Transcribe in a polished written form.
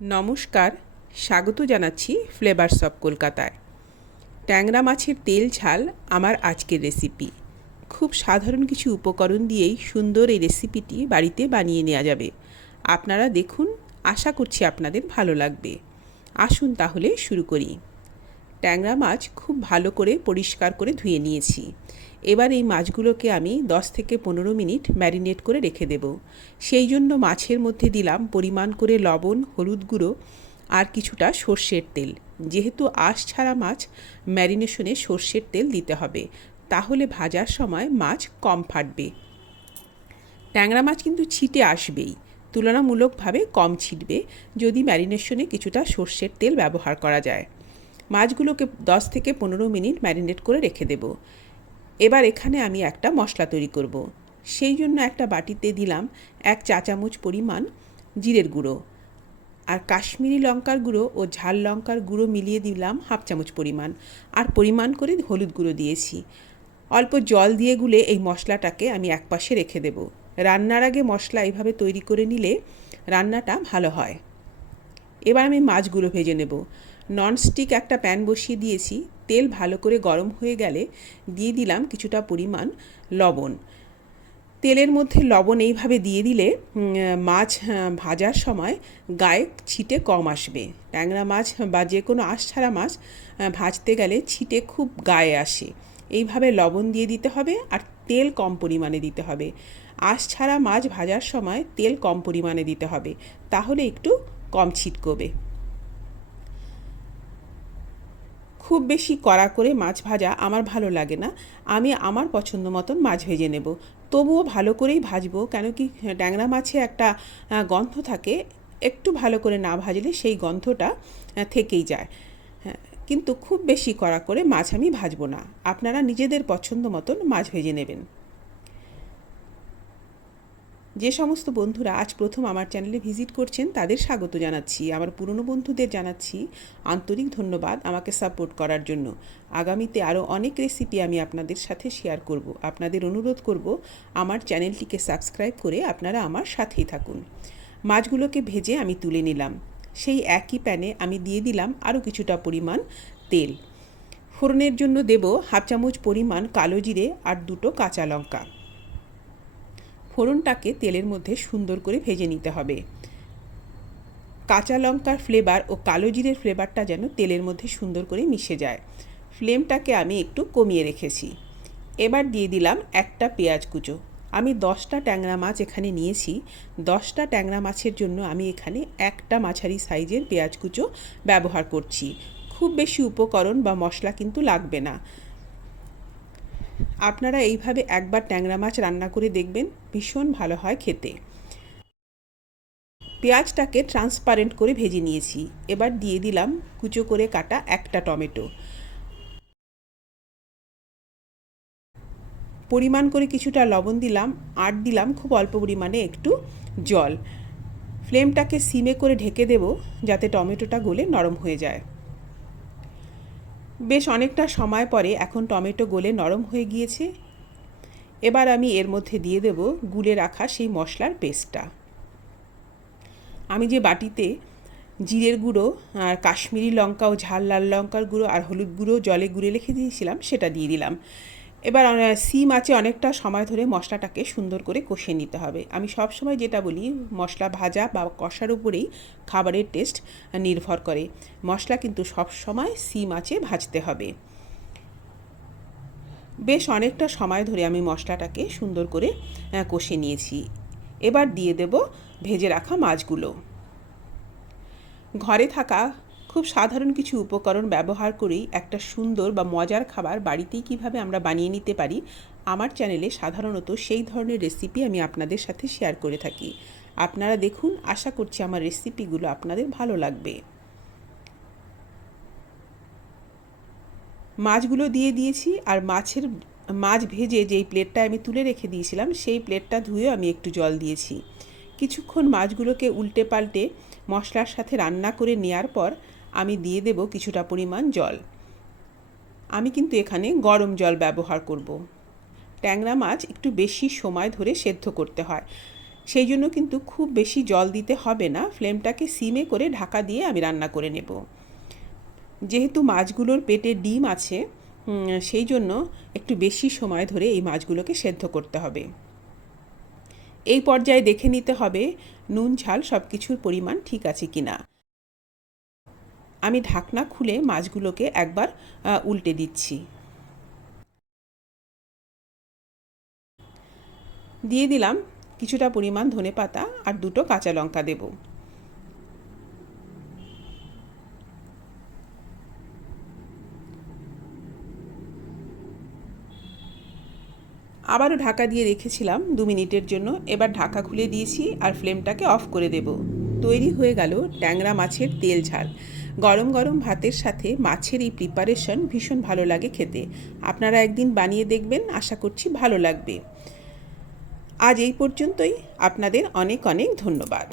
নমস্কার, স্বাগত জানাচ্ছি ফ্লেভার্স অফ কলকাতায়। ট্যাংরা মাছের তেল ঝাল আমার আজকের রেসিপি। খুব সাধারণ কিছু উপকরণ দিয়েই সুন্দর এই রেসিপিটি বাড়িতে বানিয়ে নেওয়া যাবে। আপনারা দেখুন, আশা করছি আপনাদের ভালো লাগবে। আসুন তাহলে শুরু করি। ট্যাংরা মাছ খুব ভালো করে পরিষ্কার করে ধুয়ে নিয়েছি। এবার এই মাছগুলোকে আমি 10 থেকে 15 মিনিট ম্যারিনেট করে রেখে দেব। সেই জন্য মাছের মধ্যে দিলাম পরিমাণ করে লবণ, হলুদ গুঁড়ো আর কিছুটা সর্ষের তেল। যেহেতু আঁশ ছাড়া মাছ, ম্যারিনেশনে সর্ষের তেল দিতে হবে, তাহলে ভাজার সময় মাছ কম ফাটবে। ট্যাংরা মাছ কিন্তু ছিটে আসবেই, তুলনামূলকভাবে কম ছিটবে যদি ম্যারিনেশনে কিছুটা সর্ষের তেল ব্যবহার করা যায়। মাছগুলোকে 10 থেকে 15 মিনিট ম্যারিনেট করে রেখে দেব। এবার এখানে আমি একটা মশলা তৈরি করব। সেই জন্য একটা বাটিতে দিলাম 1 চা চামচ পরিমাণ জিরের গুঁড়ো, আর কাশ্মীরি লঙ্কার গুঁড়ো ও ঝাল লঙ্কার গুঁড়ো মিলিয়ে দিলাম 1/2 চামচ পরিমাণ, আর পরিমাণ করে হলুদ গুঁড়ো দিয়েছি। অল্প জল দিয়ে গুলে এই মশলাটাকে আমি একপাশে রেখে দেব। রান্নার আগে মশলা এইভাবে তৈরি করে নিলে রান্নাটা ভালো হয়। এবার আমি মাছগুলো ভেজে নেব। ননস্টিক একটা প্যান বসিয়ে দিয়েছি। তেল ভালো করে গরম হয়ে গেলে দিয়ে দিলাম কিছুটা পরিমাণ লবণ। তেলের মধ্যে লবণ এইভাবে দিয়ে দিলে মাছ ভাজার সময় গায়ে ছিটে কম আসবে। ট্যাংরা মাছ বা যে কোনো আঁশ ছাড়া মাছ ভাজতে গেলে ছিটে খুব গায়ে আসে। এইভাবে লবণ দিয়ে দিতে হবে, আর তেল কম পরিমাণে দিতে হবে। আঁশ ছাড়া মাছ ভাজার সময় তেল কম পরিমাণে দিতে হবে, তাহলে একটু কম ছিটকবে। খুব বেশি কড়া করে মাছ ভাজা আমার ভালো লাগে না। আমি আমার পছন্দ মতন মাছ ভেজে নেব। তবুও ভালো করেই ভাজবো, কেন কি ট্যাংরা মাছে একটা গন্ধ থাকে। একটু ভালো করে না ভাজলে সেই গন্ধটা থেকেই যায়। হ্যাঁ, কিন্তু খুব বেশি কড়া করে মাছ আমি ভাজবো না। আপনারা নিজেদের পছন্দ মতন মাছ ভেজে নেবেন। যে সমস্ত বন্ধুরা আজ প্রথম আমার চ্যানেলে ভিজিট করছেন তাদের স্বাগত জানাচ্ছি। আমার পুরনো বন্ধুদের জানাচ্ছি আন্তরিক ধন্যবাদ আমাকে সাপোর্ট করার জন্য। আগামীতে আরও অনেক রেসিপি আমি আপনাদের সাথে শেয়ার করব। আপনাদের অনুরোধ করব আমার চ্যানেলটিকে সাবস্ক্রাইব করে আপনারা আমার সাথেই থাকুন। মাছগুলোকে ভেজে আমি তুলে নিলাম। সেই একই প্যানে আমি দিয়ে দিলাম আরও কিছুটা পরিমাণ তেল। ফোড়নের জন্য দেব 1/2 চামচ পরিমাণ কালো জিরে আর 2টো কাঁচা লঙ্কা। ফোড়নটাকে তেলের মধ্যে সুন্দর করে ভেজে নিতে হবে। কাঁচা লঙ্কার ফ্লেভার ও কালো জিরের ফ্লেভারটা যেন তেলের মধ্যে সুন্দর করে মিশে যায়। ফ্লেমটাকে আমি একটু কমিয়ে রেখেছি। এবার দিয়ে দিলাম একটা পেঁয়াজ কুচো। আমি 10টা ট্যাংরা মাছ এখানে নিয়েছি। 10টা ট্যাংরা মাছের জন্য আমি এখানে একটা মাঝারি সাইজের পেঁয়াজ কুচো ব্যবহার করছি। খুব বেশি উপকরণ বা মশলা কিন্তু লাগবে না। আপনারা এইভাবে একবার ট্যাংরা মাছ রান্না করে দেখবেন, ভীষণ ভালো হয় খেতে। পেঁয়াজটাকে ট্রান্সপারেন্ট করে ভেজে নিয়েছি। এবার দিয়ে দিলাম কুচো করে কাটা একটা টমেটো। পরিমাণ করে কিছুটা লবণ দিলাম, আর দিলাম খুব অল্প পরিমাণে একটু জল। ফ্লেমটাকে সিমে করে ঢেকে দেব যাতে টমেটোটা গলে নরম হয়ে যায়। বেশ অনেকটা সময় পরে এখন টমেটো গলে নরম হয়ে গিয়েছে। এবার আমি এর মধ্যে দিয়ে দেব গুলে রাখা সেই মশলার পেস্টটা। আমি যে বাটিতে জিরের গুঁড়ো আর কাশ্মীরি লঙ্কা ও ঝাল লাল লঙ্কার গুঁড়ো আর হলুদ গুঁড়ো জলে গুঁড়ে রেখে দিয়েছিলাম, সেটা দিয়ে দিলাম। এবার সিম আঁচে অনেকটা সময় ধরে মশলাটাকে সুন্দর করে কষিয়ে নিতে হবে। আমি সব সময় যেটা বলি, মশলা ভাজা বা কষার উপরেই খাবারের টেস্ট নির্ভর করে। মশলা কিন্তু সব সময় সিম আঁচে ভাজতে হবে। বেশ অনেকটা সময় ধরে আমি মশলাটাকে সুন্দর করে কষিয়ে নিয়েছি। এবার দিয়ে দেব ভেজে রাখা মাছগুলো। ঘরে থাকা খুব সাধারণ কিছু উপকরণ ব্যবহার করেই একটা সুন্দর বা মজার খাবার বাড়িতেই কিভাবে আমরা বানিয়ে নিতে পারি, আমার চ্যানেলে সাধারণত সেই ধরনের রেসিপি আমি আপনাদের সাথে শেয়ার করে থাকি। আপনারা দেখুন, আশা করছি আমার রেসিপিগুলো আপনাদের ভালো লাগবে। মাছগুলো দিয়ে দিয়েছি, আর মাছ ভেজে যেই প্লেটটা আমি তুলে রেখে দিয়েছিলাম সেই প্লেটটা ধুয়ে আমি একটু জল দিয়েছি। কিছুক্ষণ মাছগুলোকে উল্টে পাল্টে মশলার সাথে রান্না করে নেওয়ার পর আমি দিয়ে দেব কিছুটা পরিমাণ জল। আমি কিন্তু এখানে গরম জল ব্যবহার করব। ট্যাংরা মাছ একটু বেশি সময় ধরে সেদ্ধ করতে হয়। সেই জন্য কিন্তু খুব বেশি জল দিতে হবে না, ফ্লেমটাকে সিমে করে ঢাকা দিয়ে আমি রান্না করে নেব। যেহেতু মাছগুলোর পেটে ডিম আছে, সেই জন্য একটু বেশি সময় ধরে এই মাছগুলোকে সেদ্ধ করতে হবে। এই পর্যায়ে দেখে নিতে হবে নুন ঝাল সব কিছুর পরিমাণ ঠিক আছে কি না। আমি ঢাকনা খুলে মাছগুলোকে একবার উল্টে দিচ্ছি। দিয়ে দিলাম কিছুটা পরিমাণ ধনেপাতা আর 2টো কাঁচা লঙ্কা দেব। আবারও ঢাকা দিয়ে রেখেছিলাম 2 মিনিটের জন্য। এবার ঢাকা খুলে দিয়েছি আর ফ্লেমটাকে অফ করে দেব। তৈরি হয়ে গেল ট্যাংরা মাছের তেল ঝাল। গরম গরম ভাতের সাথে মাছের এই প্রিপারেশন ভীষণ ভালো লাগে খেতে। আপনারা একদিন বানিয়ে দেখবেন, আশা করছি ভালো লাগবে। আজ এই পর্যন্তই। আপনাদের অনেক অনেক ধন্যবাদ।